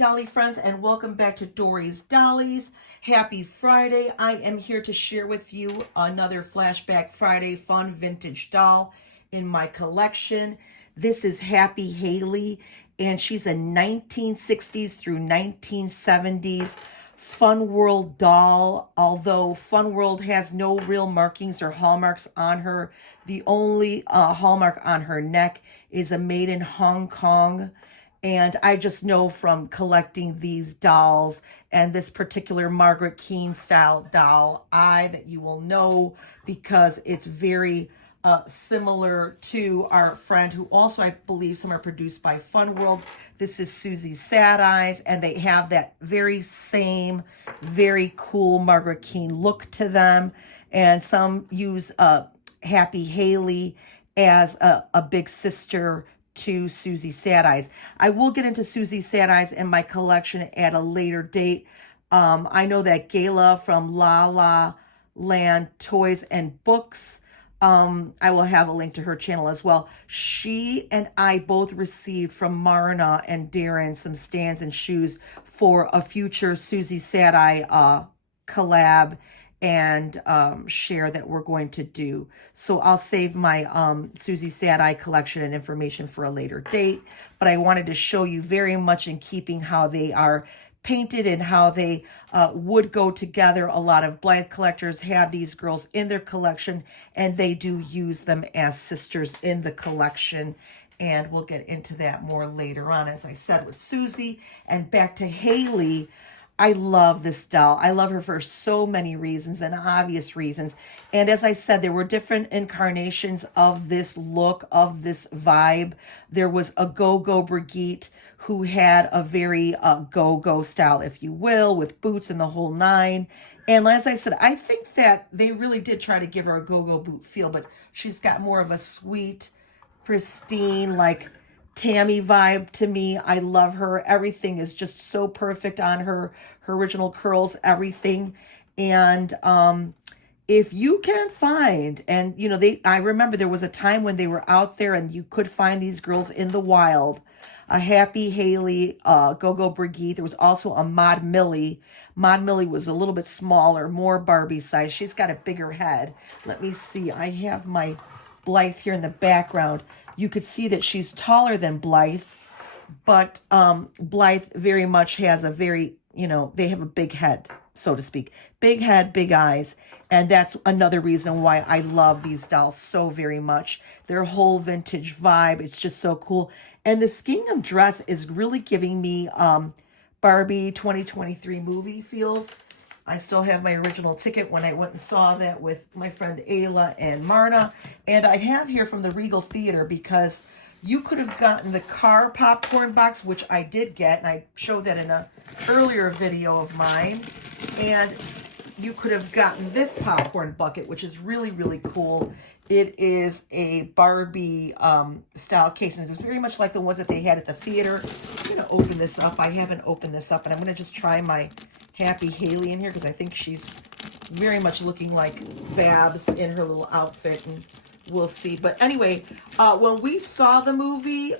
Dolly friends, and welcome back to Dory's Dollies. Happy Friday. I am here to share with you another Flashback Friday fun vintage doll in my collection. This is Happy Haley, and she's a 1960s through 1970s Fun World doll. Although Fun World has no real markings or hallmarks on her, the only hallmark on her neck is a made in Hong Kong. And I just know from collecting these dolls and this particular Margaret Keane style doll that you will know because it's very similar to our friend who also, I believe, some are produced by Fun World. This is Susie Sad Eyes, and they have that very same, very cool Margaret Keane look to them. And some use Happy Haley as a big sister to Susie Sad Eyes. I will get into Susie Sad Eyes in my collection at a later date. I know that Gayla from La La Land Toys and Books, I will have a link to her channel as well. She and I both received from Marna and Darren some stands and shoes for a future Susie Sad Eye collab and share that we're going to do. So I'll save my Susie Sad Eye collection and information for a later date. But I wanted to show you very much in keeping how they are painted and how they would go together. A lot of Blythe collectors have these girls in their collection, and they do use them as sisters in the collection. And we'll get into that more later on, as I said, with Susie. And back to Haley. I love this doll. I love her for so many reasons and obvious reasons. And as I said, there were different incarnations of this look, of this vibe. There was a Go-Go Brigitte who had a very go-go style, if you will, with boots and the whole nine. And as I said, I think that they really did try to give her a go-go boot feel, but she's got more of a sweet, pristine, like Tammy vibe to me. I love her. Everything is just so perfect on her. Her original curls, everything. And if you can find, and you know, I remember there was a time when they were out there and you could find these girls in the wild. A Happy Haley, Go-Go Brigitte. There was also a Maud Millie. Maud Millie was a little bit smaller, more Barbie size. She's got a bigger head. Let me see. I have my Blythe here in the background. You could see that she's taller than Blythe, but Blythe very much has a very, you know, they have a big head, so to speak. Big head, big eyes. And that's another reason why I love these dolls so very much. Their whole vintage vibe, it's just so cool. And the gingham dress is really giving me Barbie 2023 movie feels. I still have my original ticket when I went and saw that with my friend Ayla and Marna. And I have here from the Regal Theater because you could have gotten the car popcorn box, which I did get, and I showed that in an earlier video of mine. And you could have gotten this popcorn bucket, which is really, really cool. It is a Barbie style case, and it's very much like the ones that they had at the theater. I'm going to open this up. I haven't opened this up, and I'm going to just try my Happy Haley in here because I think she's very much looking like Babs in her little outfit, and we'll see. But anyway, when we saw the movie,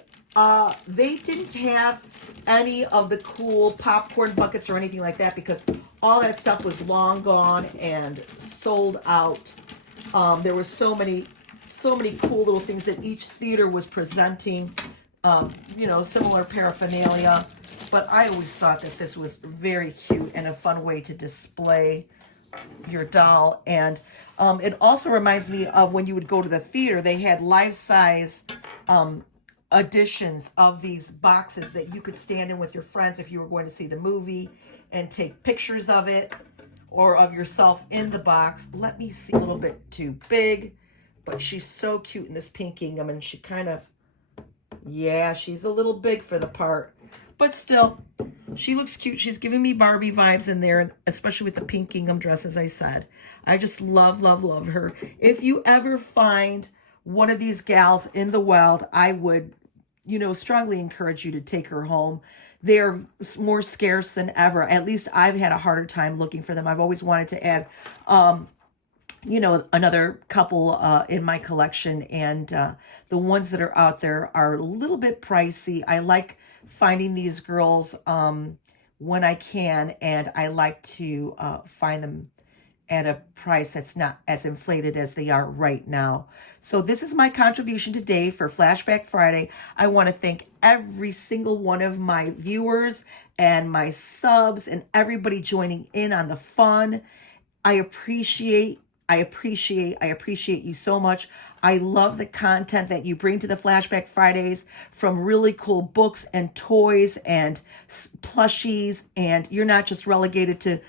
they didn't have any of the cool popcorn buckets or anything like that because all that stuff was long gone and sold out. There were so many cool little things that each theater was presenting, you know, similar paraphernalia. But I always thought that this was very cute and a fun way to display your doll. And it also reminds me of when you would go to the theater, they had life-size editions of these boxes that you could stand in with your friends if you were going to see the movie and take pictures of it or of yourself in the box. Let me see, a little bit too big, but she's so cute in this pink gingham, and she kind of, yeah, she's a little big for the part, but still, she looks cute. She's giving me Barbie vibes in there, and especially with the pink gingham dress, as I said. I just love, love, love her. If you ever find one of these gals in the wild, I would, you know, strongly encourage you to take her home. They're more scarce than ever. At least I've had a harder time looking for them. I've always wanted to add, you know, another couple in my collection. And the ones that are out there are a little bit pricey. I like finding these girls when I can, and I like to find them at a price that's not as inflated as they are right now. So this is my contribution today for Flashback Friday. I want to thank every single one of my viewers and my subs and everybody joining in on the fun. I appreciate you so much. I love the content that you bring to the Flashback Fridays, from really cool books and toys and plushies. And you're not just relegated to,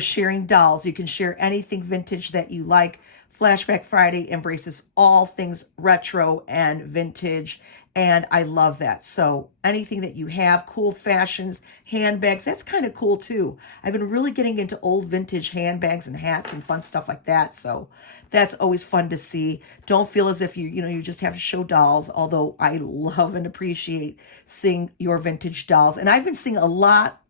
sharing dolls. You can share anything vintage that you like. Flashback Friday embraces all things retro and vintage, and I love that. So anything that you have, cool fashions, handbags, that's kind of cool too. I've been really getting into old vintage handbags and hats and fun stuff like that. So that's always fun to see. Don't feel as if you just have to show dolls, although I love and appreciate seeing your vintage dolls. And I've been seeing a lot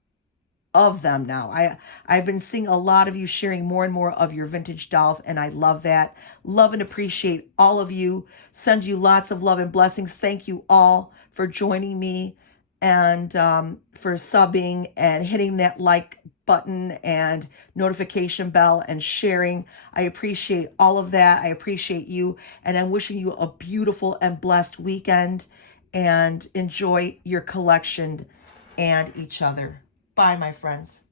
of them now. I've been seeing a lot of you sharing more and more of your vintage dolls, and I love that. Love and appreciate all of you. Send you lots of love and blessings. Thank you all for joining me and for subbing and hitting that like button and notification bell and sharing. I appreciate all of that. I appreciate you, and I'm wishing you a beautiful and blessed weekend, and enjoy your collection and each other. Bye, my friends.